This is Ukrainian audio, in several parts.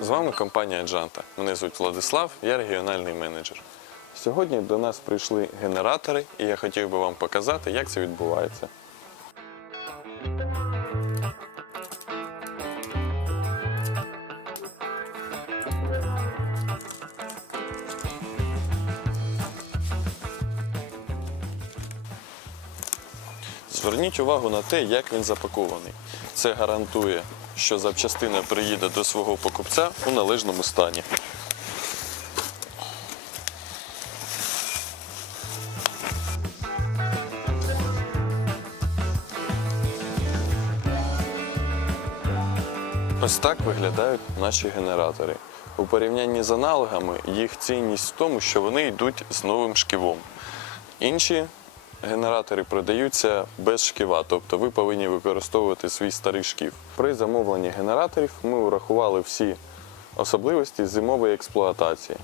З вами компанія Джанта. Мене звуть Владислав, я регіональний менеджер. Сьогодні до нас прийшли генератори, і я хотів би вам показати, як це відбувається. Зверніть увагу на те, як він запакований. Це гарантує, що запчастина приїде до свого покупця у належному стані. Ось так виглядають наші генератори. У порівнянні з аналогами їх цінність в тому, що вони йдуть з новим шківом. Інші генератори продаються без шківа, тобто ви повинні використовувати свій старий шків. При замовленні генераторів ми урахували всі особливості зимової експлуатації,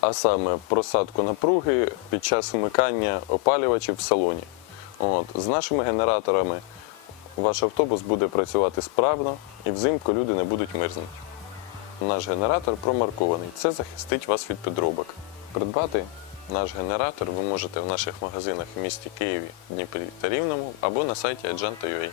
а саме просадку напруги під час вмикання опалювачів в салоні. От, з нашими генераторами ваш автобус буде працювати справно і взимку люди не будуть мерзнути. Наш генератор промаркований. Це захистить вас від підробок. Придбати наш генератор ви можете в наших магазинах в місті Києві, Дніпрі та Рівному або на сайті Agenta.ua.